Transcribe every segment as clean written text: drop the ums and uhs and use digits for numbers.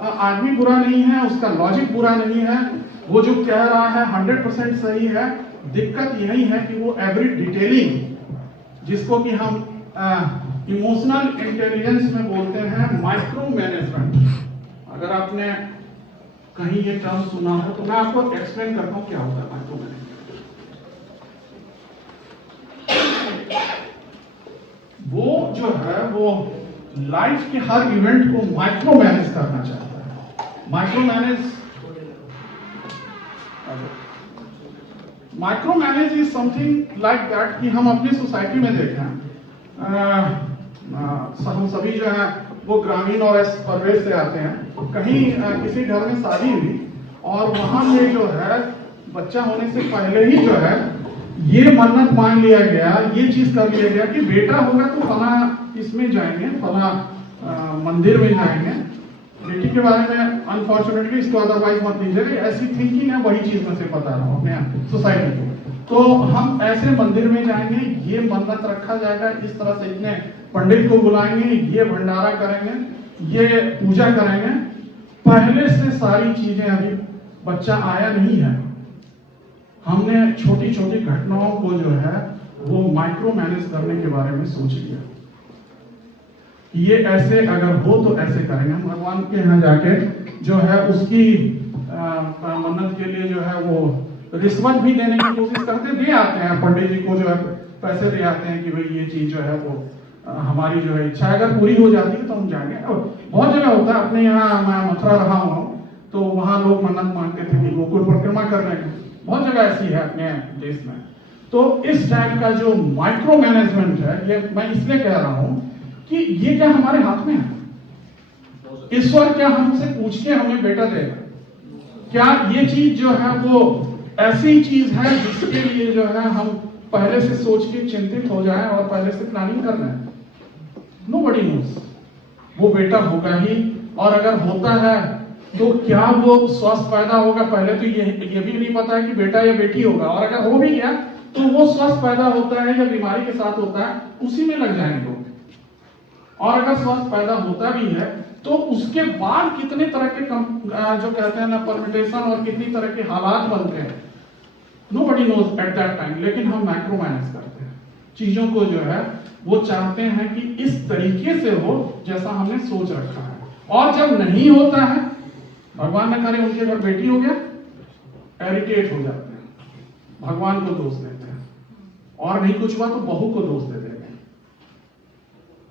आदमी बुरा नहीं है, उसका लॉजिक बुरा नहीं है, वो जो कह रहा है 100% सही है। दिक्कत यही है कि वो एवरी डिटेलिंग, जिसको कि हम इमोशनल इंटेलिजेंस में बोलते हैं माइक्रो मैनेजमेंट। अगर आपने कहीं ये टर्म सुना हो तो मैं आपको एक्सप्लेन करता हूं क्या होता है माइक्रो मैनेजमेंट। वो जो है वो लाइफ के हर इवेंट को माइक्रो मैनेज करना चाहता है। Micro manage is something like that कि हम अपनी सोसाइटी में देखें, हम सभी जो है वो ग्रामीण और परवेश से आते हैं। कहीं किसी घर में शादी हुई और वहां में जो है बच्चा होने से पहले ही जो है ये मन्नत मान लिया गया, ये चीज कर लिया गया कि बेटा होगा तो फला इसमें जाएंगे, फला मंदिर में जाएंगे। बेटी के बारे में अनफॉर्चुनेटली इसको अदरवाइज मत लीजिएगा, ऐसी थिंकिंग है, वही चीज में से बता रहा हूँ अपने सोसाइटी को। तो हम ऐसे मंदिर में जाएंगे, ये मन्नत रखा जाएगा, इस तरह से इतने पंडित को बुलाएंगे, ये भंडारा करेंगे, ये पूजा करेंगे। पहले से सारी चीजें, अभी बच्चा आया नहीं है, हमने छोटी छोटी घटनाओं को जो है वो माइक्रो मैनेज करने के बारे में सोच लिया। ये ऐसे अगर हो तो ऐसे करेंगे। हम भगवान के यहाँ जाके जो है उसकी मन्नत के लिए जो है वो रिश्वत भी देने की कोशिश करते, दे आते हैं पंडित जी को, जो है पैसे दे आते हैं कि भाई ये चीज जो है वो हमारी जो है इच्छा अगर पूरी हो जाती है तो हम जाएंगे। और बहुत जगह होता है, अपने यहाँ मैं मथुरा रहा हूँ तो वहां लोग मन्नत मांगते थे कि गोकुल परिक्रमा करने की, बहुत जगह ऐसी है अपने देश में। तो इस टाइप का जो माइक्रो मैनेजमेंट है, ये मैं इसलिए कह रहा हूं कि ये क्या हमारे हाथ में है? ईश्वर क्या हमसे पूछ के हमें बेटा देगा? क्या ये चीज जो है वो ऐसी चीज है जिसके लिए जो है हम पहले से सोच के चिंतित हो जाएं और पहले से प्लानिंग कर रहे हैं? Nobody nose. वो बेटा होगा ही, और अगर होता है तो क्या वो स्वस्थ पैदा होगा? पहले तो ये भी नहीं पता है कि बेटा या बेटी होगा, और अगर हो भी गया तो वो स्वस्थ पैदा होता है या बीमारी के साथ होता है, उसी में लग जाएंगे लोग। और अगर स्वस्थ पैदा होता भी है तो उसके बाद कितने तरह के जो कहते हैं ना परमिटेशन, और कितनी तरह के हालात बनते हैं, nobody knows at that time. लेकिन हम माइक्रो मैनेज करते हैं चीजों को, जो है वो चाहते हैं कि इस तरीके से हो जैसा हमने सोच रखा है। और जब नहीं होता है, भगवान ने करे उनके घर बेटी हो गया, इरिटेट हो जाते हैं, भगवान को दोष देते हैं, और नहीं कुछ हुआ तो बहू को दोष दे देते हैं,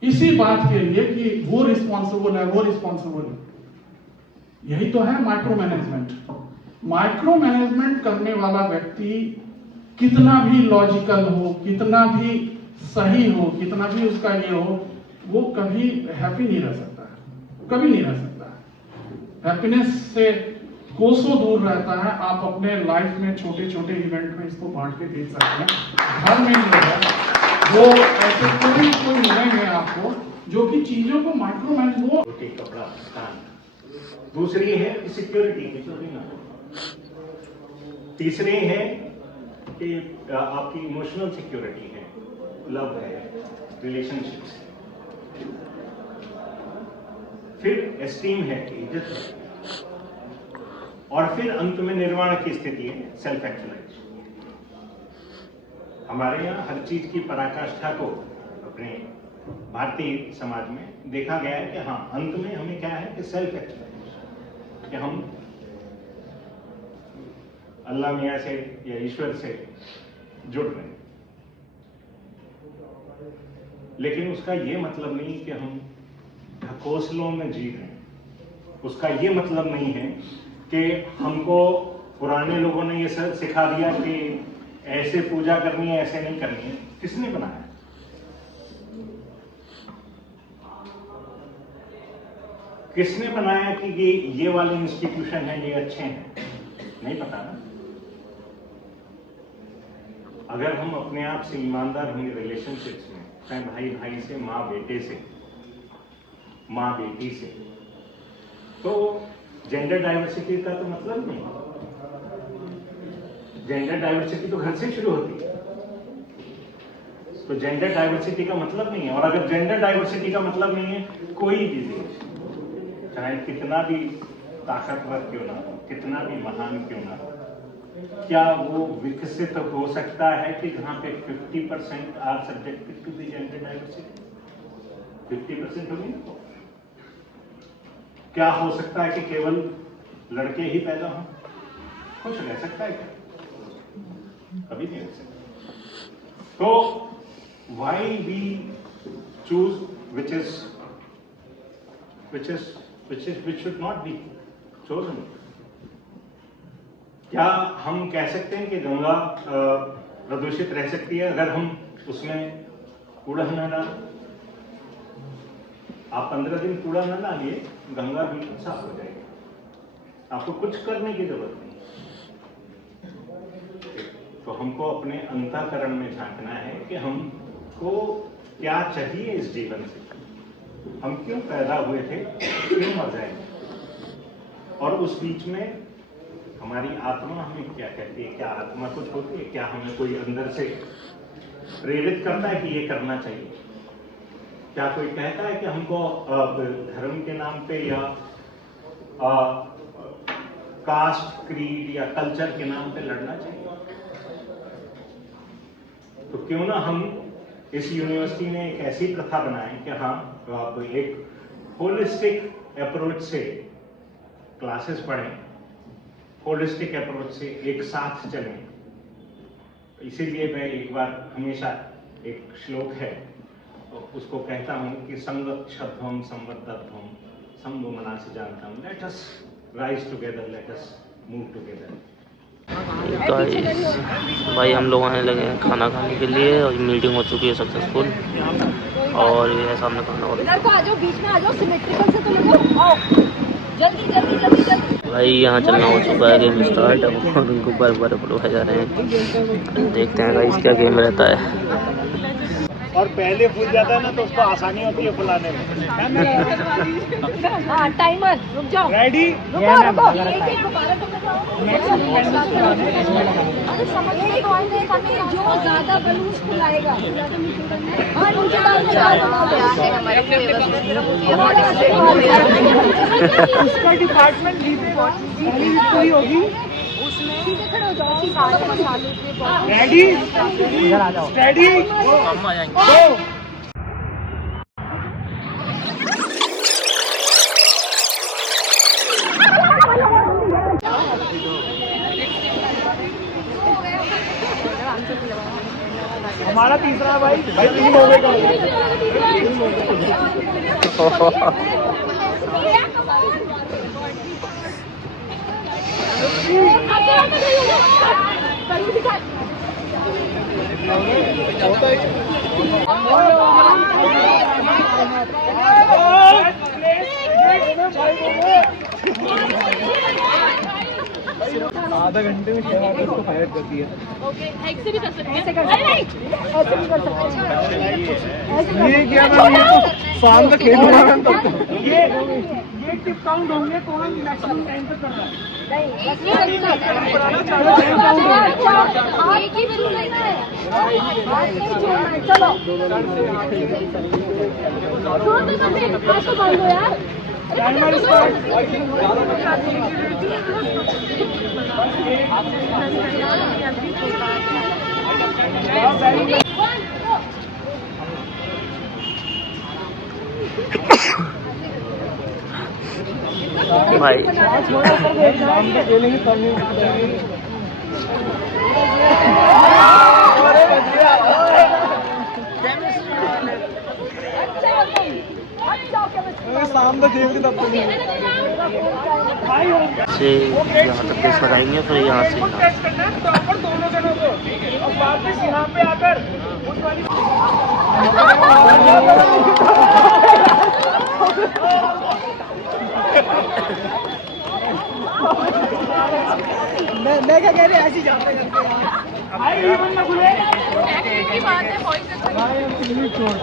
इसी बात के लिए कि वो रिस्पॉन्सिबल है, वो रिस्पॉन्सिबल है। यही तो है माइक्रो मैनेजमेंट। माइक्रो मैनेजमेंट करने वाला व्यक्ति कितना भी लॉजिकल हो, कितना भी सही हो, कितना भी उसका ये हो, वो कभी हैप्पी नहीं रह सकता है, कभी नहीं रह सकता है। हैप्पीनेस से कोसों दूर रहता है। आप अपने लाइफ में छोटे छोटे इवेंट में इसको बांट के देख सकते हैं। घर में जो है वो ऐसे कोई मिलेंगे आपको जो कि चीजों को माइक्रो मैनेज हो। कपड़ा स्थान, दूसरी है सिक्योरिटी, तीसरी है कि आपकी इमोशनल सिक्योरिटी है, लव है, रिलेशनशिप्स है, फिर एस्टीम है, इज्जत है, और फिर अंत में निर्वाण की स्थिति है, सेल्फ एक्चुअलाइजेशन। हमारे यहाँ हर चीज की पराकाष्ठा को अपने भारतीय समाज में देखा गया है कि हाँ, अंत में हमें क्या है कि सेल्फ एक्चुअलाइजेशन, कि हम अल्लाह मियाँ से या ईश्वर से जुड़ रहे हैं। लेकिन उसका ये मतलब नहीं कि हम ढकोसलों में जी रहे हैं। उसका ये मतलब नहीं है कि हमको पुराने लोगों ने ये सब सिखा दिया कि ऐसे पूजा करनी है, ऐसे नहीं करनी है। किसने बनाया? किसने बनाया कि ये वाले इंस्टीट्यूशन है, ये अच्छे हैं? नहीं पता ना। अगर हम अपने आप से ईमानदार होंगे रिलेशनशिप्स में, चाहे भाई भाई से, माँ बेटे से, माँ बेटी से, तो जेंडर डाइवर्सिटी का तो मतलब नहीं। जेंडर डाइवर्सिटी तो घर से शुरू होती है, तो जेंडर डाइवर्सिटी का मतलब नहीं है। और अगर जेंडर डाइवर्सिटी का मतलब नहीं है, कोई भी देश, चाहे चाहे कितना भी ताकतवर क्यों ना हो, कितना भी महान क्यों ना हो, क्या वो विकसित हो सकता है कि जहाँ पे 50% are subjected to the gender diversity? 50% होगी ना? क्या हो सकता है कि केवल लड़के ही पैदा हों? कुछ रह सकता है क्या? कभी नहीं रह सकता। तो why we choose which should not be chosen? क्या हम कह सकते हैं कि गंगा प्रदूषित रह सकती है अगर हम उसमें कूड़ा न डालें? आप 15 दिन कूड़ा न डालिए, गंगा बिल्कुल साफ हो जाएगी, आपको कुछ करने की जरूरत नहीं। तो हमको अपने अंतःकरण में झांकना है कि हमको क्या चाहिए इस जीवन से, हम क्यों पैदा हुए थे, क्यों मर जाएंगे, और उस बीच में हमारी आत्मा हमें क्या कहती है? क्या आत्मा कुछ होती है? क्या हमें कोई अंदर से प्रेरित करता है कि ये करना चाहिए? क्या कोई कहता है कि हमको धर्म के नाम पे या कास्ट, क्रीड या कल्चर के नाम पे लड़ना चाहिए? तो क्यों ना हम इस यूनिवर्सिटी में एक ऐसी प्रथा बनाएं कि हाँ, एक होलिस्टिक अप्रोच से क्लासेस पढ़ें, होलिस्टिक अप्रोच से एक साथ चलें। इसीलिए मैं एक बार हमेशा एक श्लोक है उसको कहता हूं कि संगच्छध्वम संवर्धध्वम संगो मनासि जानतम, let us rise together, let us move together. Guys भाई हम लोग आने लगे हैं खाना खाने के लिए और मीटिंग हो चुकी है सक्सेसफुल, और ये है सामने खाना। इधर को आ जाओ, बीच में आ जाओ, सिमेट्रिकल से तुम लोग आओ, जल्दी जल्दी जल्दी जल्दी। भाई यहाँ चलना हो चुका है, गेम स्टार्ट है और उनको बार बुलवाए जा रहे हैं। देखते हैं गाइस क्या गेम रहता है। और पहले भूल जाता है ना तो उसको आसानी होती है बुलाने में। हाँ टाइमर रुक जाओ, रेडी? रुको रुको, एक एक दोबारा तो बताओ। अरे समझ तो आए हमें जो ज्यादा बलून्स फुलाएगा। हाँ नीचे उसका डिपार्टमेंट कोई होगी। सीधे खड़े हो जाओ, सारे मसाले पे रेडी स्टडी गो। हमारा तीसरा भाई 3 हो गए। आधा घंटे में 6 बार उसको फायर कर दिया। ऐसे भी कर सकते हैं, ऐसे भी कर सकते हैं। ये क्या मैं ये तो शाम तक खेल रहा हूं तब तक। ये टिप काउंट होंगे कौन मैक्सिमम टाइम तक कर रहा है। एक ही बिल्कुल लेना है, चलो यार। Timer start. भाई खेलेंगे तब शाम तक खेलते तब तक से यहाँ तक देश लगाएंगे, फिर यहाँ से दोनों जनों को और वापस यहाँ पे आकर उस वाली मैं क्या कह रहे ऐसे जाते करते भाई ये बंदा खुले की बात है भाई हम इंग्लिश छोड़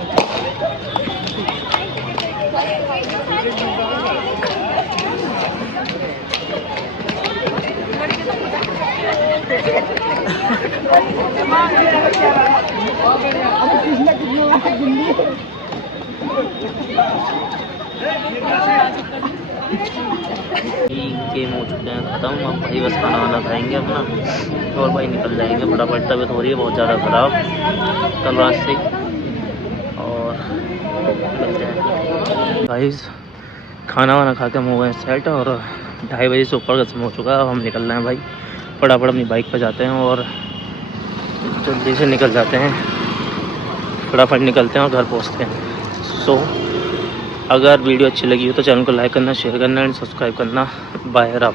गेम हो चुके हैं ख़त्म। अब भाई बस खाना वाना खाएंगे अपना और भाई निकल जाएंगे फटाफट। तबीयत हो रही है बहुत ज़्यादा ख़राब कल रात से और मिलते हैं भाई। खाना वाना खा के हम हो गए सेट और 2:30 बजे से ऊपर का समय हो चुका है। अब हम निकल रहे हैं भाई फटाफट अपनी बाइक पर जाते हैं और जल्दी से निकल जाते हैं, फटाफट निकलते हैं और घर पहुंचते हैं। सो अगर वीडियो अच्छी लगी हो तो चैनल को लाइक करना, शेयर करना एंड सब्सक्राइब करना। बाय राम।